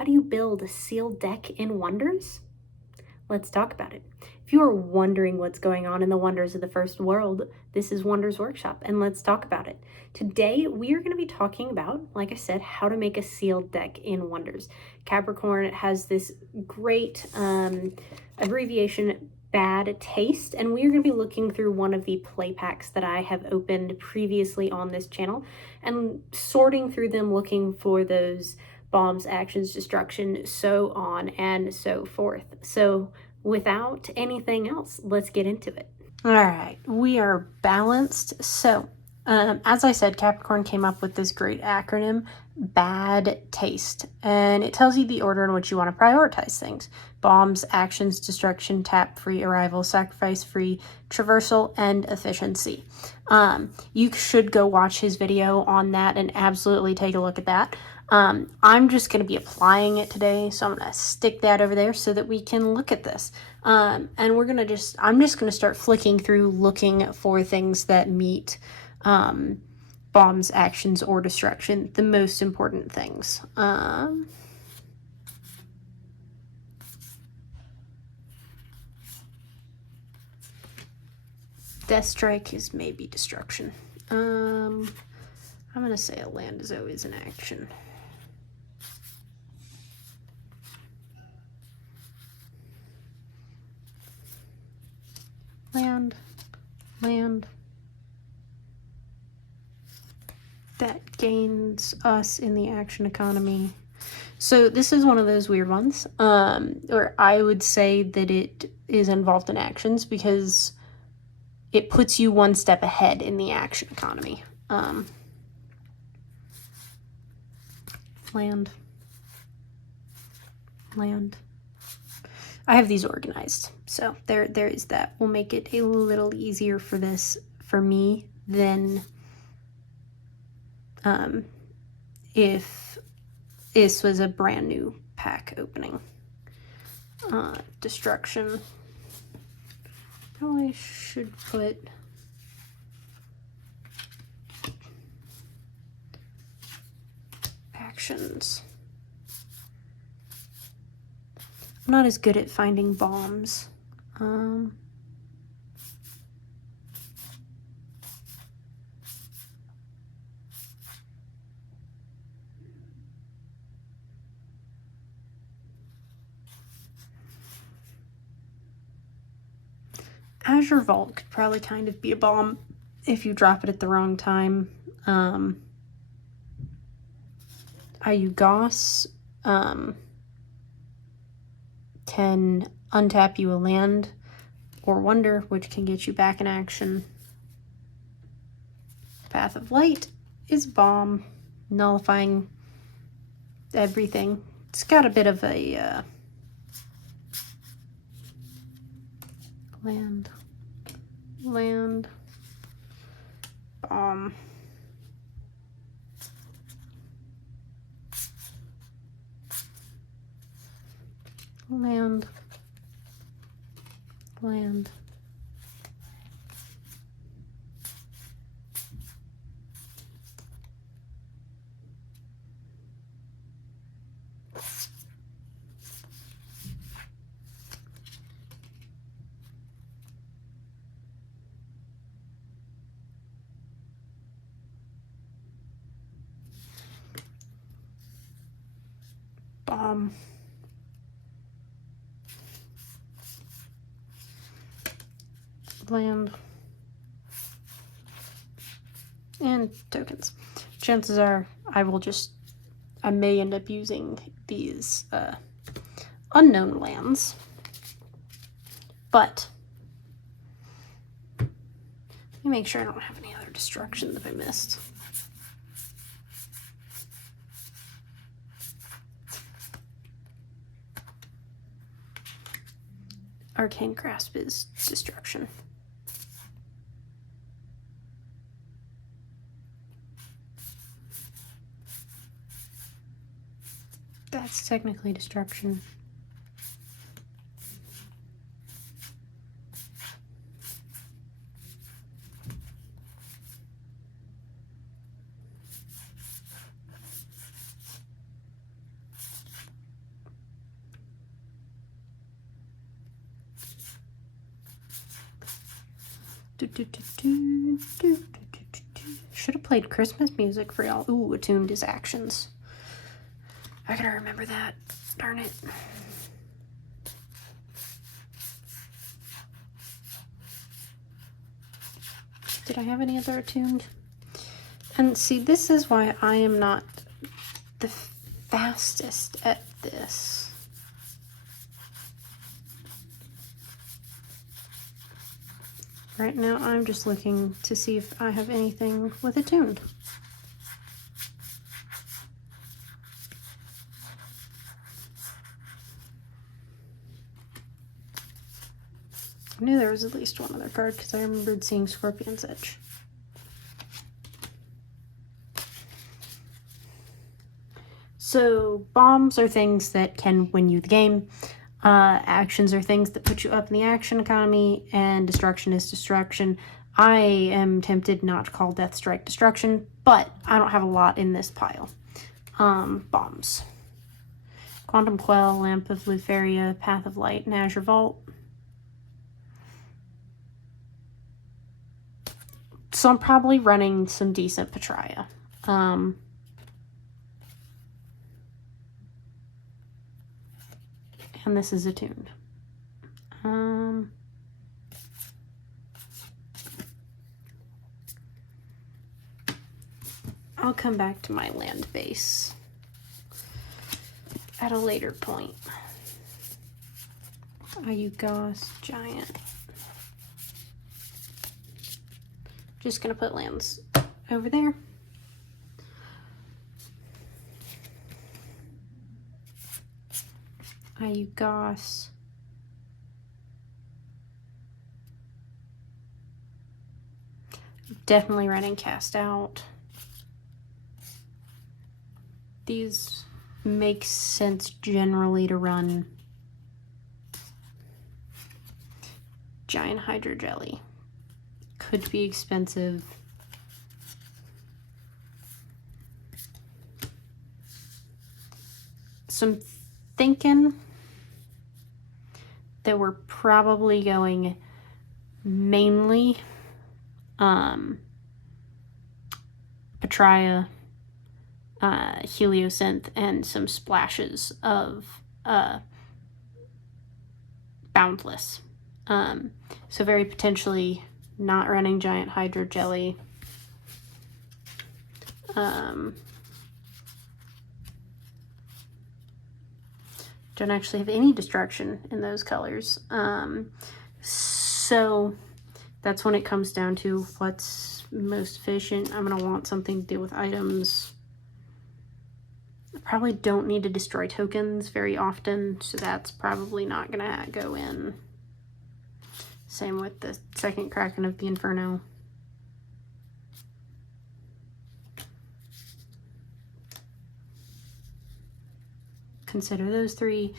How do you build a sealed deck in Wonders? Let's talk about it. If you are wondering what's going on in the wonders of the first world, this is Wonders Workshop, and let's talk about it. Today, we are going to be talking about, like I said, how to make a sealed deck in Wonders. Capricorn has this great abbreviation, bad taste, and we are going to be looking through one of the play packs that I have opened previously on this channel and sorting through them, looking for those bombs, actions, destruction, so on and so forth. So without anything else, let's get into it. All right, we are balanced. So as I said, Capricorn came up with this great acronym, BAD TASTE, and it tells you the order in which you want to prioritize things. Bombs, actions, destruction, tap-free, arrival, sacrifice-free, traversal, and efficiency. You should go watch his video on that and absolutely take a look at that. I'm just going to be applying it today, so I'm going to stick that over there so that we can look at this. And I'm just going to start flicking through, looking for things that meet bombs, actions, or destruction, the most important things. Death Strike is maybe destruction. I'm going to say a land is always an action. Land. That gains us in the action economy. So this is one of those weird ones, or I would say that it is involved in actions because it puts you one step ahead in the action economy. Land. I have these organized, so there is that. We'll make it a little easier for this, for me, than if this was a brand new pack opening. Destruction. Probably should put actions. I'm not as good at finding bombs. Azure Vault could probably kind of be a bomb if you drop it at the wrong time. Ayugos can untap you a land or wonder, which can get you back in action. Path of Light is bomb, nullifying everything. It's got a bit of a land, bomb. Land. Bomb. Land. And tokens. Chances are I may end up using these unknown lands. But let me make sure I don't have any other destruction that I missed. Arcane Grasp is destruction. That's technically destruction. Should have played Christmas music for y'all. Ooh, attuned is actions. I gotta remember that. Darn it. Did I have any other attuned? And see, this is why I am not the fastest at this. Right now, I'm just looking to see if I have anything with attuned. I knew there was at least one other card because I remembered seeing Scorpion's Edge. So bombs are things that can win you the game. Actions are things that put you up in the action economy, and destruction is destruction. I am tempted not to call Death Strike destruction, but I don't have a lot in this pile. Bombs. Quantum Quell, Lamp of Lutheria, Path of Light, and Azure Vault. So I'm probably running some decent Patria. And this is attuned. I'll come back to my land base at a later point. Ayugos, Giant. Just gonna put lands over there. Ayugos. Definitely running Cast Out. These make sense generally to run Giant Hydro Jelly. Could be expensive. So I'm thinking that we're probably going mainly Patria, Heliosynth, and some splashes of Boundless. So very potentially not running Giant Hydro Jelly. Don't actually have any destruction in those colors. So that's when it comes down to what's most efficient. I'm gonna want something to deal with items. I probably don't need to destroy tokens very often, so that's probably not gonna go in. Same with the second Kraken of the Inferno. Consider those three.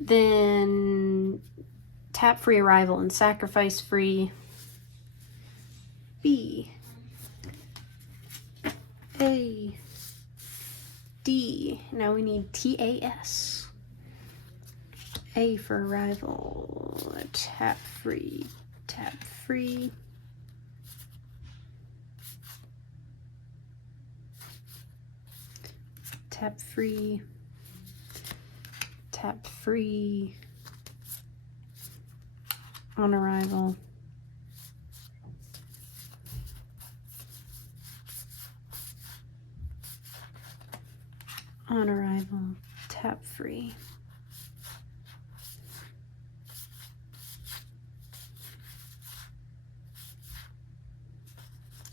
Then tap free arrival and sacrifice free. B. A. D. Now we need TAS. A for arrival. Tap free. Tap free. Tap free. Tap free. On arrival. On arrival, tap free.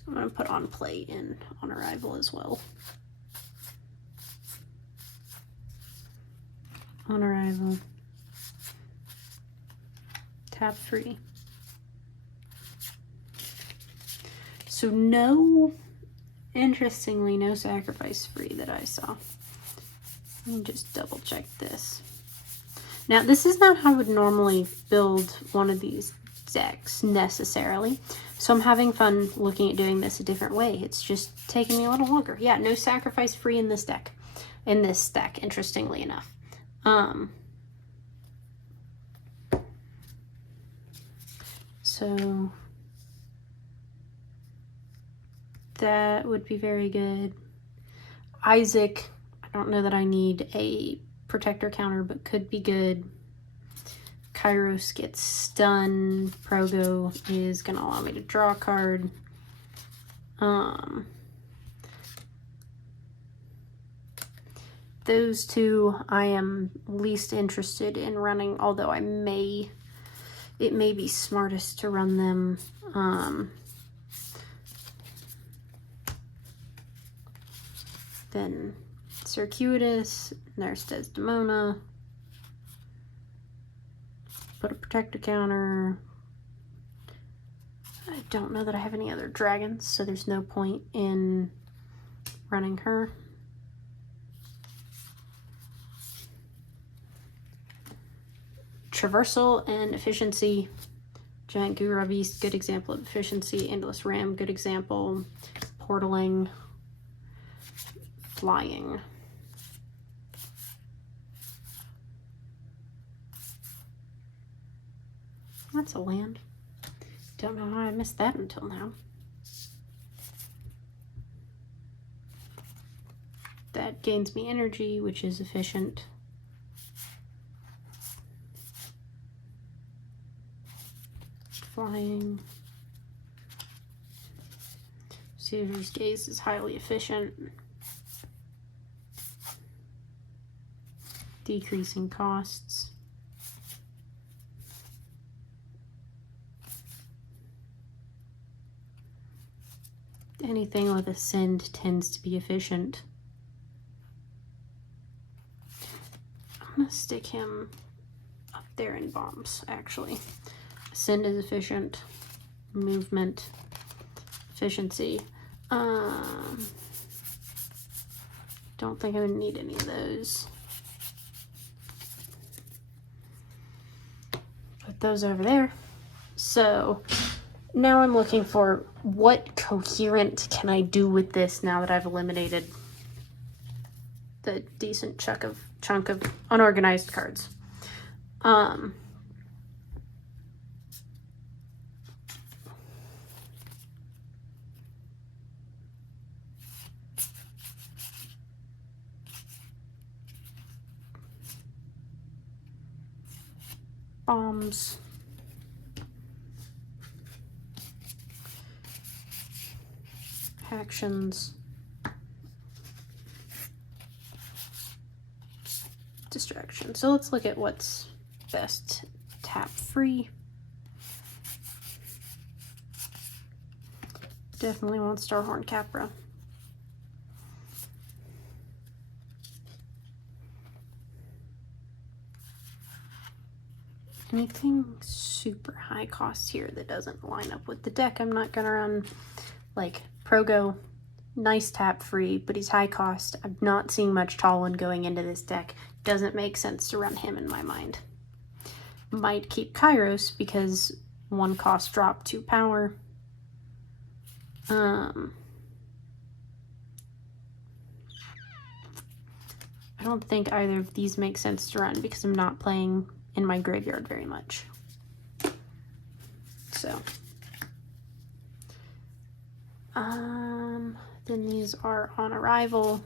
I'm going to put on play in on arrival as well. On arrival, tap free. So no, interestingly, no sacrifice free that I saw. Let me just double check this. Now, this is not how I would normally build one of these decks necessarily. So I'm having fun looking at doing this a different way. It's just taking me a little longer. Yeah, no sacrifice free in this deck. In this stack, interestingly enough. So That would be very good. Isaac, I don't know that I need a protector counter, but could be good. Kairos gets stun. Progo is going to allow me to draw a card. Those two I am least interested in running, although it may be smartest to run them. Then Circuitous, Nurse Desdemona. Put a protector counter. I don't know that I have any other dragons, so there's no point in running her. Traversal and efficiency. Giant Guru Beast, good example of efficiency. Endless Ram, good example. Portaling. Flying. That's a land. Don't know how I missed that until now. That gains me energy, which is efficient. Flying. Seer's Gaze is highly efficient. Decreasing costs. Anything with Ascend tends to be efficient. I'm gonna stick him up there in bombs, actually. Ascend is efficient. Movement. Efficiency. Don't think I'm gonna need any of those. Put those over there. So now I'm looking for what coherent can I do with this now that I've eliminated the decent chunk of unorganized cards. Bombs. Actions. Distraction. So let's look at what's best. Tap free. Definitely want Starhorn Capra. Anything super high cost here that doesn't line up with the deck, I'm not gonna run. Like Progo, nice tap free, but he's high cost. I'm not seeing much Talon going into this deck. Doesn't make sense to run him in my mind. Might keep Kairos because 1 cost drop, 2 power. I don't think either of these make sense to run because I'm not playing in my graveyard very much. So then these are on arrival.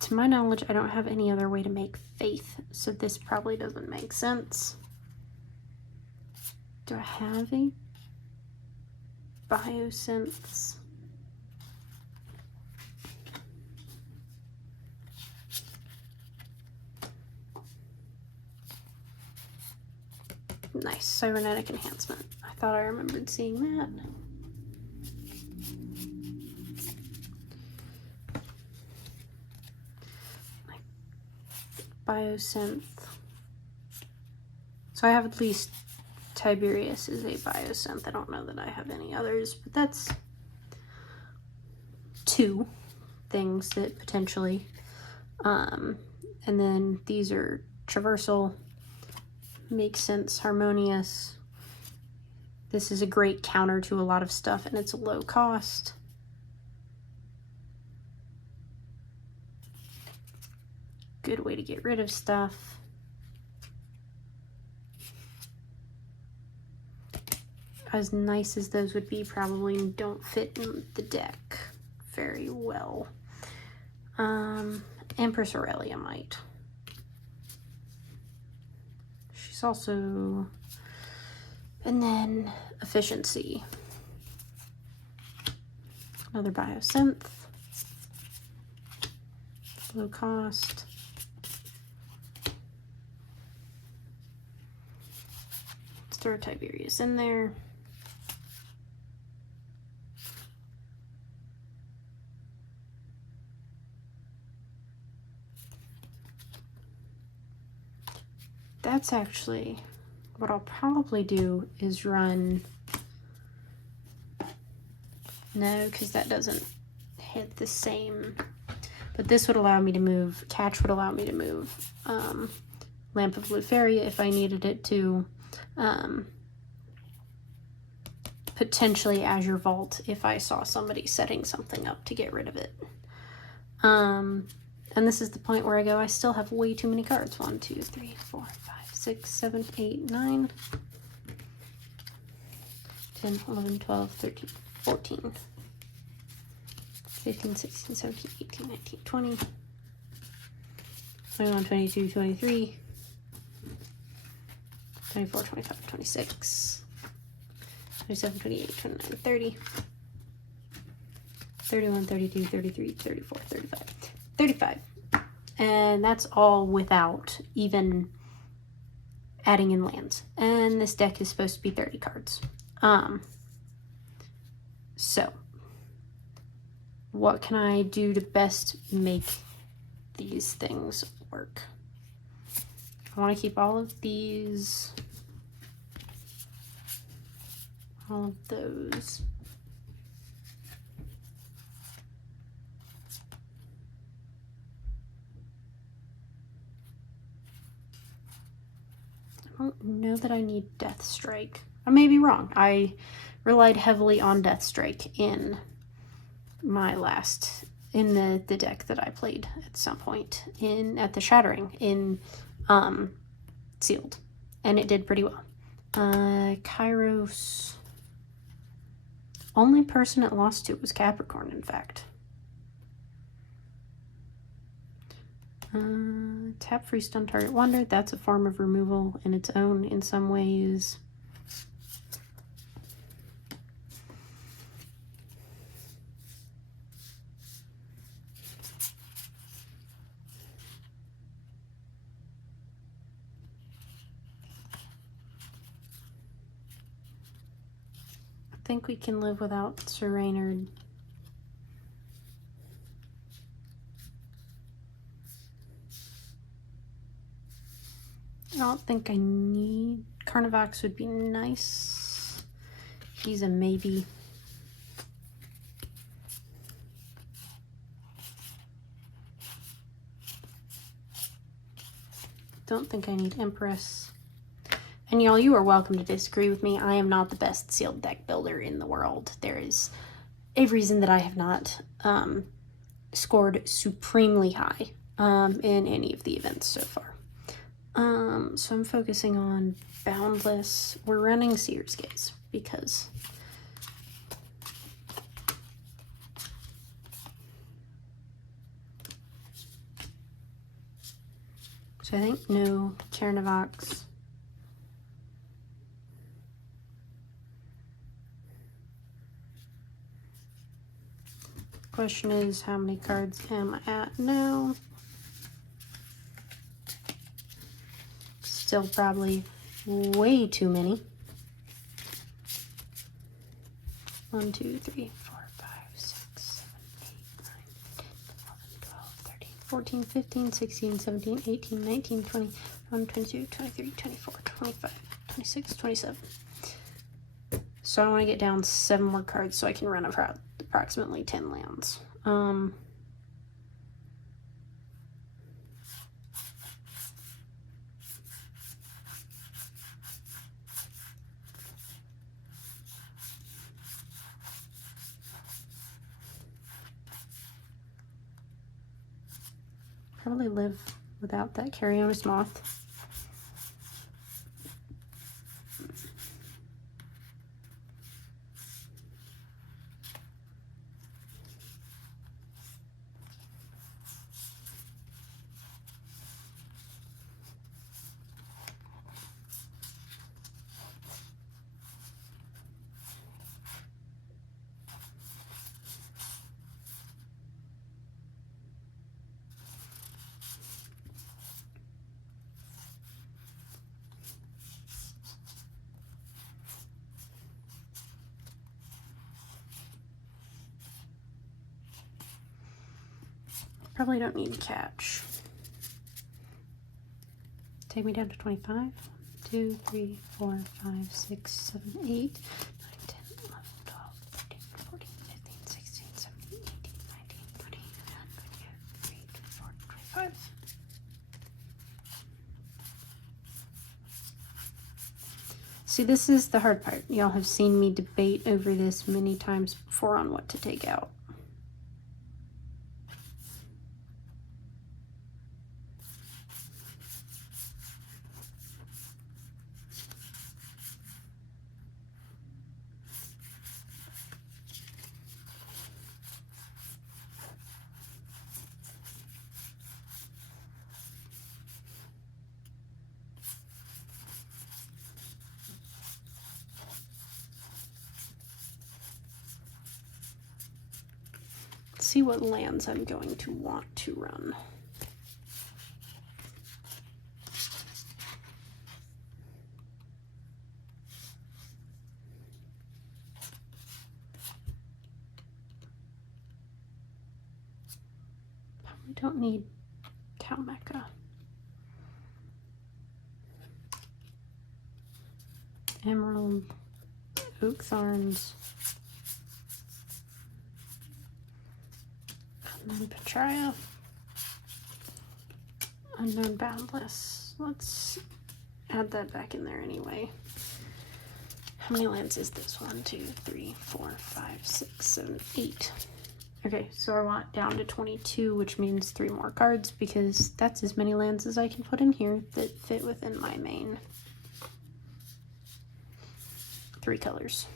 To my knowledge, I don't have any other way to make Faith, so this probably doesn't make sense. Do I have a Biosynths? Nice, cybernetic enhancement. I thought I remembered seeing that. Biosynth. So I have at least Tiberius is a Biosynth. I don't know that I have any others, but that's 2 things that potentially. And then these are Traversal. Makes sense. Harmonious. This is a great counter to a lot of stuff, and it's a low cost. Good way to get rid of stuff. as nice as those would be, probably don't fit in the deck very well. Empress Aurelia might. She's also, and then Efficiency. Another Biosynth. Low cost. Let's throw Tiberius in there. That's actually what I'll probably do is run. No, because that doesn't hit the same. But this would allow me to move. Catch would allow me to move Lamp of Lutheria if I needed it to. Potentially Azure Vault if I saw somebody setting something up to get rid of it. And this is the point where I go, I still have way too many cards. 1, 2, 3, 4, 5, 6, 7, 8, 9, 10, 11, 12, 13, 14, 15, 16, 17, 18, 19, 20, 21, 22, 23, 24, 25, 26, 27, 28, 29, 30, 31, 32, 33, 34, 35. 35. And that's all without even adding in lands. And this deck is supposed to be 30 cards. So what can I do to best make these things work? I want to keep all of these, all of those. I don't know that I need Death Strike. I may be wrong. I relied heavily on Death Strike in my last, in the deck that I played at some point at the Shattering in Sealed, and it did pretty well. Kairos. Only person it lost to was Capricorn, in fact. Tap free stun target wonder. That's a form of removal in its own in some ways. I think we can live without Sir Reynard. I don't think I need... Carnivox would be nice. He's a maybe. Don't think I need Empress. And y'all, you are welcome to disagree with me. I am not the best sealed deck builder in the world. There is a reason that I have not scored supremely high in any of the events so far. So I'm focusing on Boundless. We're running Seer's Gaze because so I think no Carnivox. Question is, how many cards am I at now? Still probably way too many. 1, 2, 3, 4, 5, 6, 7, 8, 9, 10, 11, 12, 13, 14, 15, 16, 17, 18, 19, 20, 21, 22, 23, 24, 25, 26, 27. So I want to get down 7 more cards so I can run approximately 10 lands. Probably live without that Carrionus Moth. probably don't need catch. Take me down to 25. 1, 2, 3, 4, 5, 6, 7, 8, 9, 10, 11, 12, 13, 14, 15, 16, 17, 18, 19, 20, 23, 24, 25. See, this is the hard part. Y'all have seen me debate over this many times before on what to take out. See what lands I'm going to want to run. We don't need cow mecha. Emerald, oak thorns. Unknown Petraea, Unknown Boundless. Let's add that back in there anyway. How many lands is this? 1, 2, 3, 4, 5, 6, 7, 8. Okay, so I want down to 22, which means 3 more cards because that's as many lands as I can put in here that fit within my main 3 colors.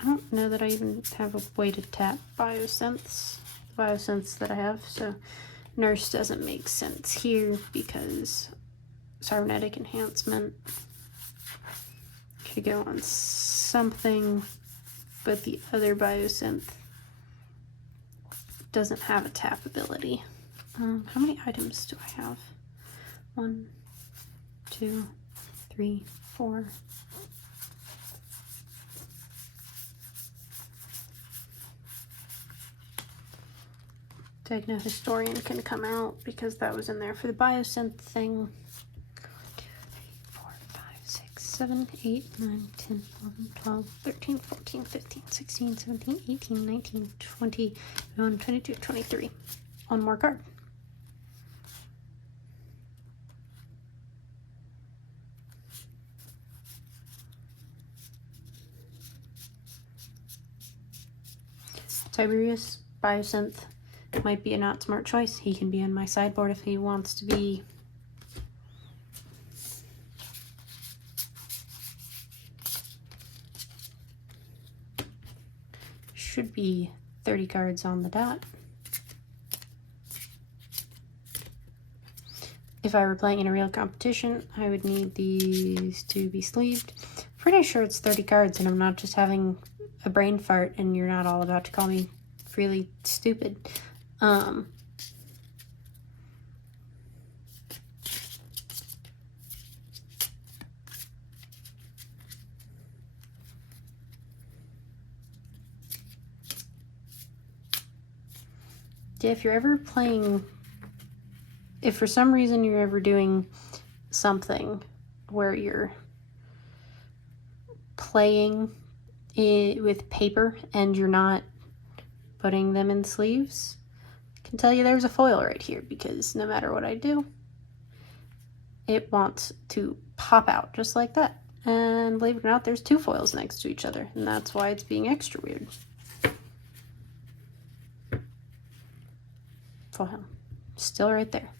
I don't know that I even have a way to tap biosynths that I have, so Nurse doesn't make sense here because cybernetic enhancement could go on something, but the other biosynth doesn't have a tap ability. How many items do I have? 1, 2, 3, 4. Techno Historian can come out because that was in there for the biosynth thing. 1, 2, 3, 4, 5, 6, 7, 8, 9, 10, 11, 12, 13, 14, 15, 16, 17, 18, 19, 20, 21, 22, 23. One more card. Tiberius, biosynth. Might be a not smart choice. He can be on my sideboard if he wants to be. Should be 30 cards on the dot. If I were playing in a real competition, I would need these to be sleeved. Pretty sure it's 30 cards and I'm not just having a brain fart and you're not all about to call me really stupid. If you're ever playing, if for some reason you're ever doing something where you're playing with paper and you're not putting them in sleeves, I can tell you there's a foil right here because no matter what I do, it wants to pop out just like that. And believe it or not, there's 2 foils next to each other, and that's why it's being extra weird. Foil. Still right there.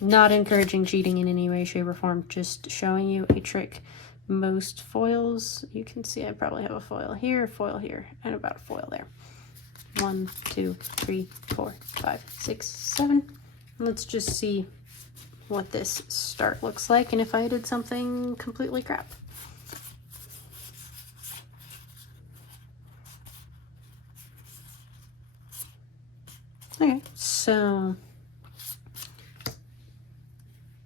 Not encouraging cheating in any way, shape, or form, just showing you a trick. Most foils, you can see I probably have a foil here, and about a foil there. 1, 2, 3, 4, 5, 6, 7. Let's just see what this start looks like and if I did something completely crap. Okay, so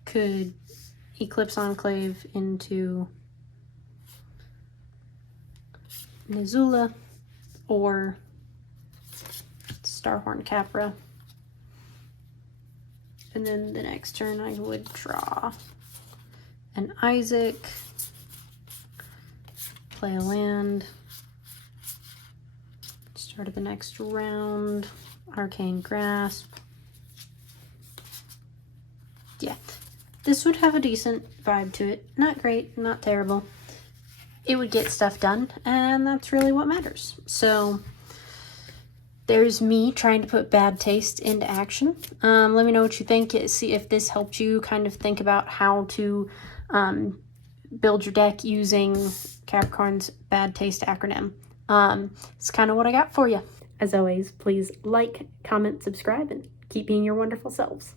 could Eclipse Enclave into Missoula or Starhorn Capra. And then the next turn I would draw an Isaac, play a land, start of the next round, Arcane Grasp. Yeah, this would have a decent vibe to it. Not great, not terrible. It would get stuff done, and that's really what matters. So there's me trying to put bad taste into action. Let me know what you think. See if this helped you kind of think about how to build your deck using Capricorn's bad taste acronym. It's kind of what I got for you. As always, please like, comment, subscribe, and keep being your wonderful selves.